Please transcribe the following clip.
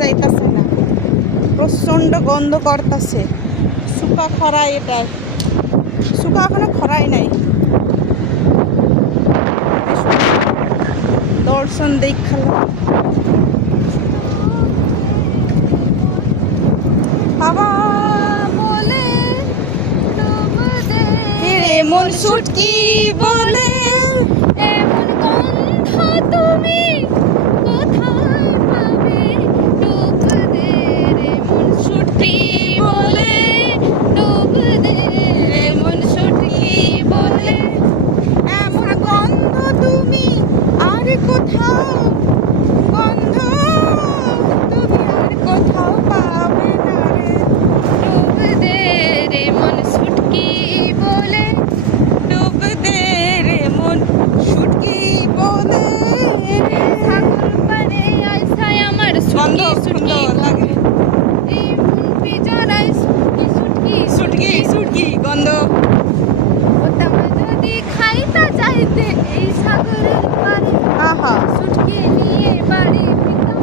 যাইতাছে না, প্রচন্ড গন্ধ করতেছে। শুকা খরা, এটা শুকা এখনো খরাই নাই। দর্শন দেখালাম বাবা বলে এমন সুটকি বলে এমন গন্ধ তুমি কোথায় পাবে, ডুব দে রে মন সুটকি বলে, ডুব দে রে মন সুটকি বলে। এমন গন্ধ তুমি আর কোথাও, গন্ধ তুমি আর কোথাও পাবে না রে। ডুব দে রে মন সুটকি বলে, ডুব দে রে মন সুটকি বলে। সাগর পারে আইসায় আমার গন্ধ সুটকি সুটকি সুন্দর লাগে। এই মন পিজরায় সুটকি সুটকি সুটকি সুটকি গন্ধ। ওটা যদি খাইতা যাইতে এই সাগরের পারে, আহা সুটকি নিয়ে বাড়ি ফিরতাম